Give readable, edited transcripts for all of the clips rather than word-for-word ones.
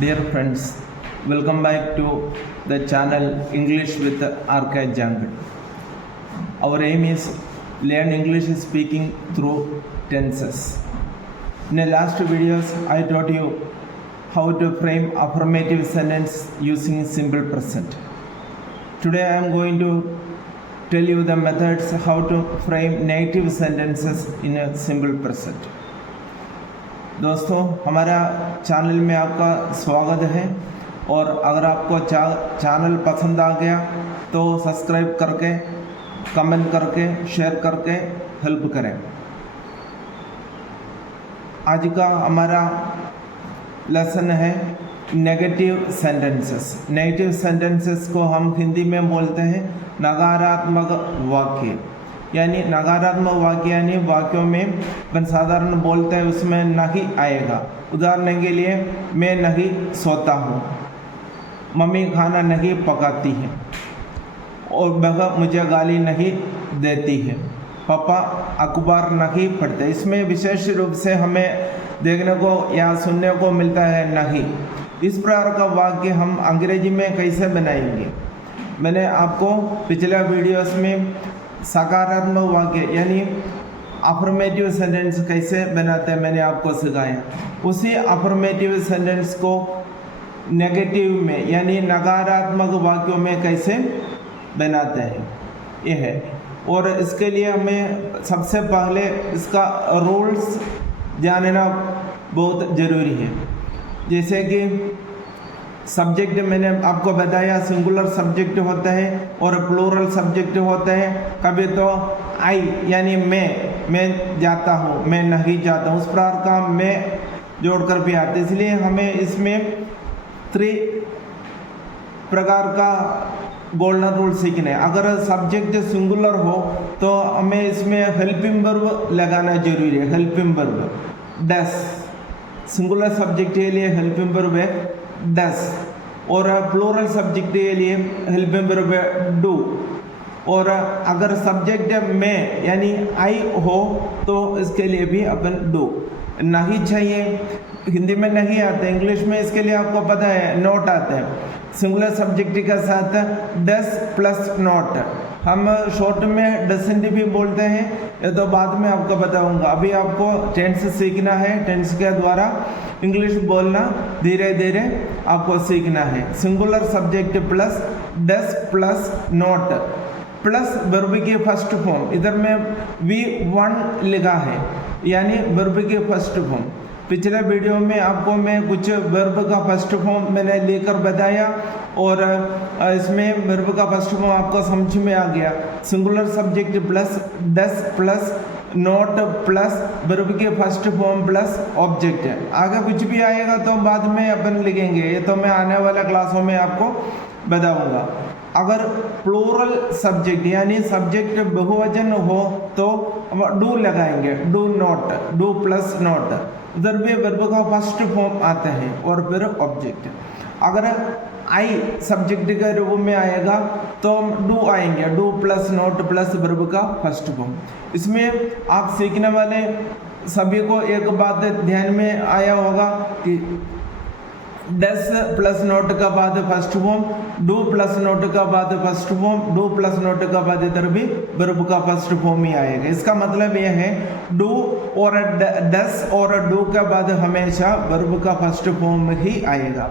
Dear friends, welcome back to the channel English with RK Jungle. Our aim is learn English speaking through tenses. In the last videos, I taught you how to frame affirmative sentence using simple present. Today I am going to tell you the methods how to frame negative sentences in a simple present. दोस्तों, हमारा channel में आपका स्वागत है और अगर आपको channel पसंद आ गया तो सब्सक्राइब करके, कमेंट करके, शेयर करके हेल्प करें। आज का हमारा लेसन है नेगेटिव सेंटेंसेस। नेगेटिव सेंटेंसेस को हम हिंदी में बोलते हैं नकारात्मक वाक्य, यानी नकारात्मक वाक्य यानी वाक्यों में अपन साधारण बोलते हैं उसमें नहीं आएगा। उदाहरण के लिए, मैं नहीं सोता हूँ, मम्मी खाना नहीं पकाती है और वह मुझे गाली नहीं देती है, पापा अखबार नहीं पढ़ते। इसमें विशेष रूप से हमें देखने को या सुनने को मिलता है नहीं। इस प्रकार का वाक्य हम अंग्रेजी में कैसे बनाएंगे? मैंने आपको पिछले वीडियोस में सकारात्मक वाक्य यानी अफर्मेटिव सेंटेंस कैसे बनाते हैं मैंने आपको सिखाया। उसी अफर्मेटिव सेंटेंस को नेगेटिव में यानी नकारात्मक वाक्यों में कैसे बनाते हैं ये है। और इसके लिए हमें सबसे पहले इसका रूल्स जानना बहुत ज़रूरी है। जैसे कि सब्जेक्ट मैंने आपको बताया, सिंगुलर सब्जेक्ट होता है और प्लूरल सब्जेक्ट होता है। कभी तो आई यानी मैं जाता हूँ, मैं नहीं जाता हूँ, उस प्रकार का मैं जोड़कर भी आते। इसलिए हमें इसमें 3 प्रकार का गोल्डन रूल सीखना है। अगर सब्जेक्ट सिंगुलर हो तो हमें इसमें हेल्पिंग वर्ब लगाना जरूरी है। हेल्पिंग वर्ब डस, सिंगुलर सब्जेक्ट के लिए हेल्पिंग वर्ब है डस, और प्लूरल सब्जेक्ट के लिए हेल्पिंग वर्ब है डू। और अगर सब्जेक्ट में यानी आई हो तो इसके लिए भी अपन डू। नहीं चाहिए, हिंदी में नहीं आते, इंग्लिश में इसके लिए आपको पता है नोट आते हैं। सिंगुलर सब्जेक्ट के साथ डस प्लस नोट, हम शॉर्ट में डसेंट भी बोलते हैं, ये तो बाद में आपको बताऊंगा। अभी आपको टेंस सीखना है, टेंस के द्वारा इंग्लिश बोलना धीरे धीरे आपको सीखना है। सिंगुलर सब्जेक्ट प्लस डस प्लस नोट प्लस वर्ब की फर्स्ट फॉर्म, इधर में V1 लिखा है यानी वर्ब की फर्स्ट फॉर्म। पिछले वीडियो में आपको मैं कुछ वर्ब का फर्स्ट फॉर्म मैंने लेकर बताया और इसमें वर्ब का फर्स्ट फॉर्म आपको समझ में आ गया। सिंगुलर सब्जेक्ट प्लस डस प्लस नोट प्लस वर्ब के फर्स्ट फॉर्म प्लस ऑब्जेक्ट है। आगे कुछ भी आएगा तो बाद में अपन लिखेंगे, ये तो मैं आने वाले क्लासों में आपको बताऊंगा। अगर प्लूरल सब्जेक्ट यानी सब्जेक्ट बहुवचन हो तो डू लगाएंगे, do not, do plus not, उधर भी वर्ब का फर्स्ट फॉर्म आता है और फिर ऑब्जेक्ट। अगर आई सब्जेक्ट के रूप में आएगा तो डू आएंगे, do plus not plus verb का फर्स्ट फॉर्म। इसमें आप सीखने वाले सभी को एक बात ध्यान में आया होगा कि डस प्लस नोट का बाद first form, do plus note का बाद first form, do plus note का बाद इधर भी वर्ब का फर्स्ट फॉर्म ही आएगा। इसका मतलब यह है डू और डस और डू के बाद हमेशा वर्ब का फर्स्ट फॉर्म ही आएगा।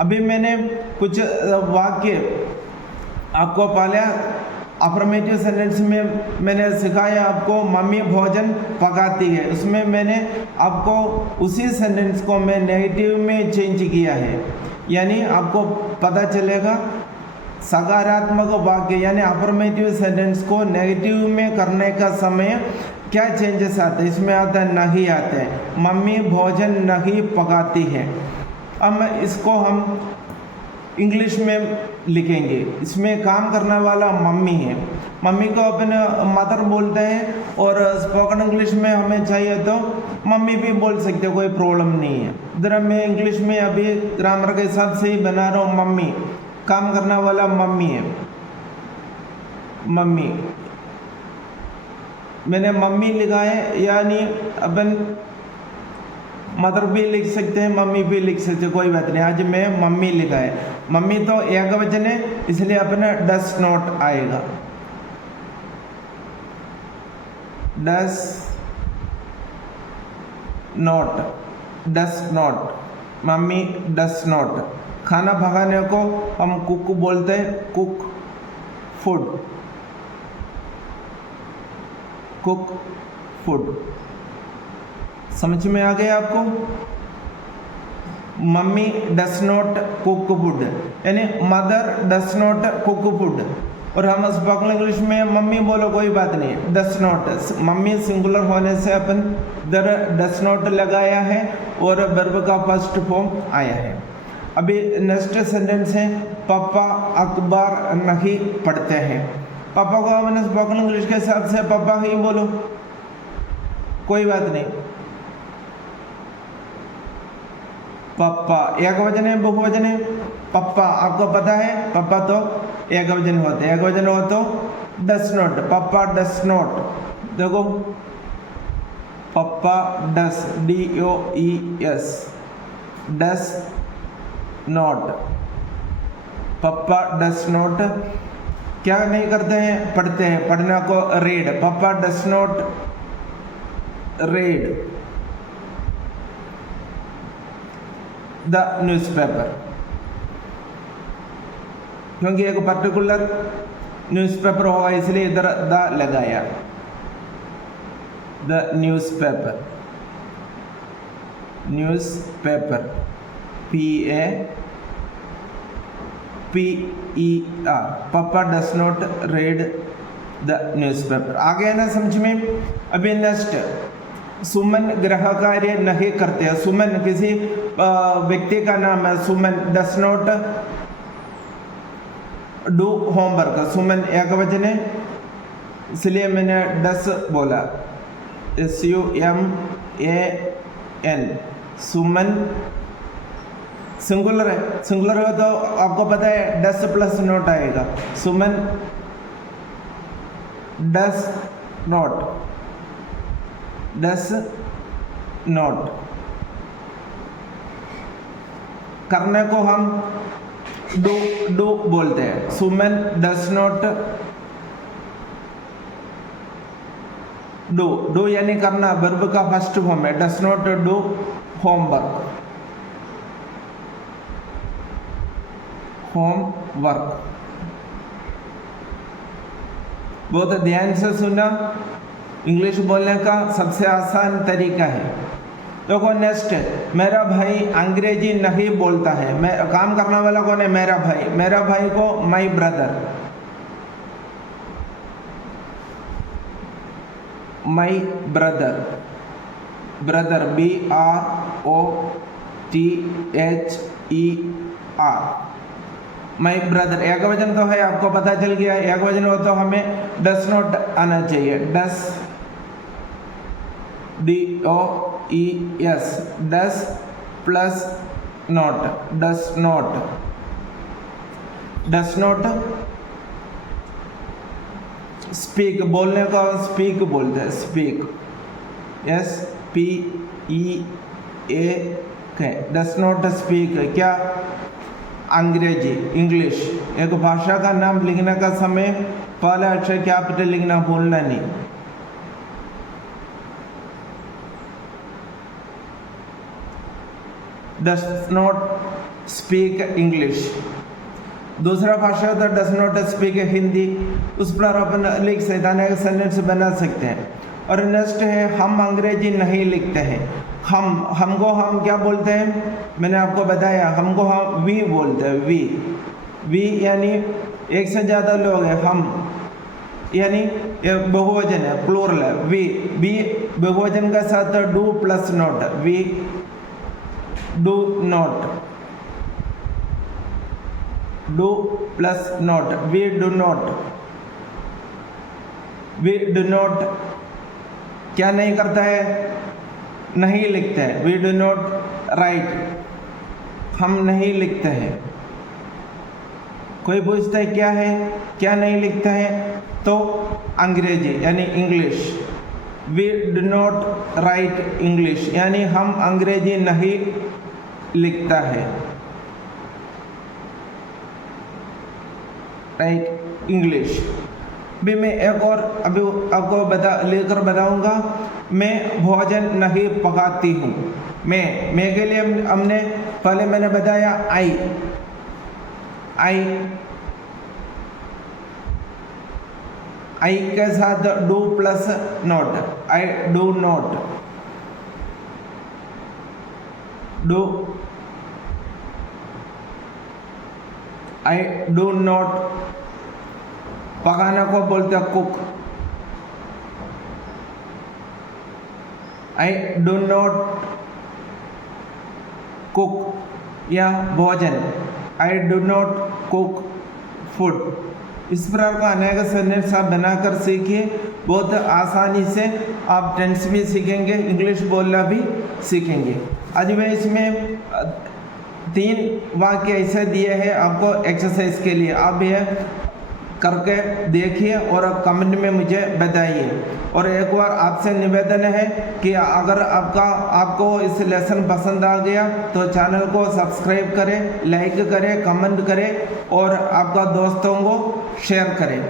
अभी मैंने कुछ वाक्य आपको पहले अफर्मेटिव सेंटेंस में मैंने सिखाया आपको मम्मी भोजन पकाती है, उसमें मैंने आपको उसी सेंटेंस को मैं नेगेटिव में चेंज किया है। यानी आपको पता चलेगा सकारात्मक वाक्य यानी अफर्मेटिव सेंटेंस को नेगेटिव में करने का समय क्या चेंजेस आते हैं। इसमें आता है नहीं आते हैं, मम्मी भोजन नहीं पकाती है। अब इसको हम इंग्लिश में लिखेंगे। इसमें काम करने वाला मम्मी है, मम्मी को अपन मदर बोलते हैं और स्पोकन इंग्लिश में हमें चाहिए तो मम्मी भी बोल सकते हैं, कोई प्रॉब्लम नहीं है। इधर मैं इंग्लिश में अभी ग्रामर के हिसाब से ही बना रहा हूँ। मम्मी, काम करने वाला मम्मी है, मम्मी मैंने मम्मी लिखा है, यानी अपन मदर भी लिख सकते हैं, मम्मी भी लिख सकते हैं, कोई बात नहीं। आज मैं मम्मी लिखा है, मम्मी तो एक वचन है इसलिए अपना डस नॉट आएगा, does not, does not, mummy does not. खाना पकाने को हम कुक बोलते हैं, कुक फूड, कुक फूड। समझ में आ गया आपको? Mummy does not cook food, यानी mother does not cook food. और हम स्पोकन इंग्लिश में मम्मी बोलो कोई बात नहीं, डस नॉट, मम्मी सिंगुलर होने से अपन दर डस नॉट लगाया है और वर्ब का फर्स्ट फॉर्म आया है। अभी नेक्स्ट सेंटेंस है, पापा अखबार नहीं पढ़ते हैं। पापा को हमने स्पोकन इंग्लिश के हिसाब से पापा ही बोलो, कोई बात नहीं। पापा एक वचन है, बहुवचन है? पापा आपको पता है, पापा तो एक वचन होते हैं, एक वचन हो तो डस नॉट, पापा डस नॉट। देखो पापा डस, DOES, डस नॉट, पापा डस नॉट क्या नहीं करते हैं? पढ़ते हैं। पढ़ना को रीड, पापा does not read the newspaper, क्योंकि एक पर्टिकुलर न्यूज़पेपर होगा इसलिए इधर द लगाया, द न्यूज़पेपर, न्यूज़पेपर, PAPER, पापा does not read the newspaper. आगे है ना समझ में? अभी नेक्स्ट, सुमन गृह कार्य नहीं करते हैं। सुमन किसी व्यक्ति का नाम है, सुमन डस नॉट डू होमवर्क। सुमन एक वचन है इसलिए मैंने डस बोला, SUMAN। सुमन सिंगुलर है, सिंगुलर हो तो आपको पता है डस प्लस नॉट आएगा। सुमन डस नॉट, डस नॉट। करने को हम डू बोलते हैं। सुमन डस नॉट डू यानी करना, वर्ब का फर्स्ट फॉर्म है। Does not do homework, homework. बहुत ध्यान से सुना, इंग्लिश बोलने का सबसे आसान तरीका है। देखो नेक्स्ट, मेरा भाई अंग्रेजी नहीं बोलता है। मैं काम करने वाला कौन है? मेरा भाई। मेरा भाई को my brother, my brother, brother BROTHER, my brother. एक वचन तो है, आपको पता चल गया। एक वचन हो तो हमें डस नॉट आना चाहिए, डस DOES, does plus not, does not, does not speak. बोलने का स्पीक बोलते हैं, speak, SPEAK। Does not speak क्या? अंग्रेजी, इंग्लिश। एक भाषा का नाम लिखने का समय पहला अक्षर कैपिटल लिखना भूलना नहीं। Does not speak English. दूसरा भाषा होता है डस नॉट स्पीक हिंदी, उस पर अपन लिख सकते हैं, सेंटेंस बना सकते हैं। और नेक्स्ट है, हम अंग्रेजी नहीं लिखते हैं। हमको हम क्या बोलते हैं? मैंने आपको बताया, हमको हम वी बोलते हैं, वी यानी एक से ज़्यादा लोग हैं, हम यानी बहुवचन है, प्लूरल है। वी बहुवचन का साथ do plus not, we do not, do plus not, we do not. We do not क्या नहीं करता है? नहीं लिखते हैं। वी डू नॉट राइट, हम नहीं लिखते हैं। कोई पूछता है क्या है, क्या नहीं लिखता है, तो अंग्रेजी यानी English, we do not right English, यानी हम अंग्रेजी नहीं लिखता है, राइट इंग्लिश। भी मैं एक और अभी आपको लेकर बताऊंगा। मैं भोजन नहीं पकाती हूँ। मैं के लिए हमने पहले मैंने बताया आई के साथ do plus not, I do not, do, I do not, पकाना को बोलते हैं cook, I do not cook, या भोजन, I do not cook food. इस प्रकार का अनेक सेंटेंस आप बनाकर सीखिए, बहुत आसानी से आप टेंस भी सीखेंगे, इंग्लिश बोलना भी सीखेंगे। आज मैं इसमें 3 वाक्य ऐसे दिए हैं आपको एक्सरसाइज के लिए, आप यह करके देखिए और कमेंट में मुझे बताइए। और एक बार आपसे निवेदन है कि अगर आपको इस लेसन पसंद आ गया तो चैनल को सब्सक्राइब करें, लाइक करें, कमेंट करें और आपका दोस्तों को शेयर करें।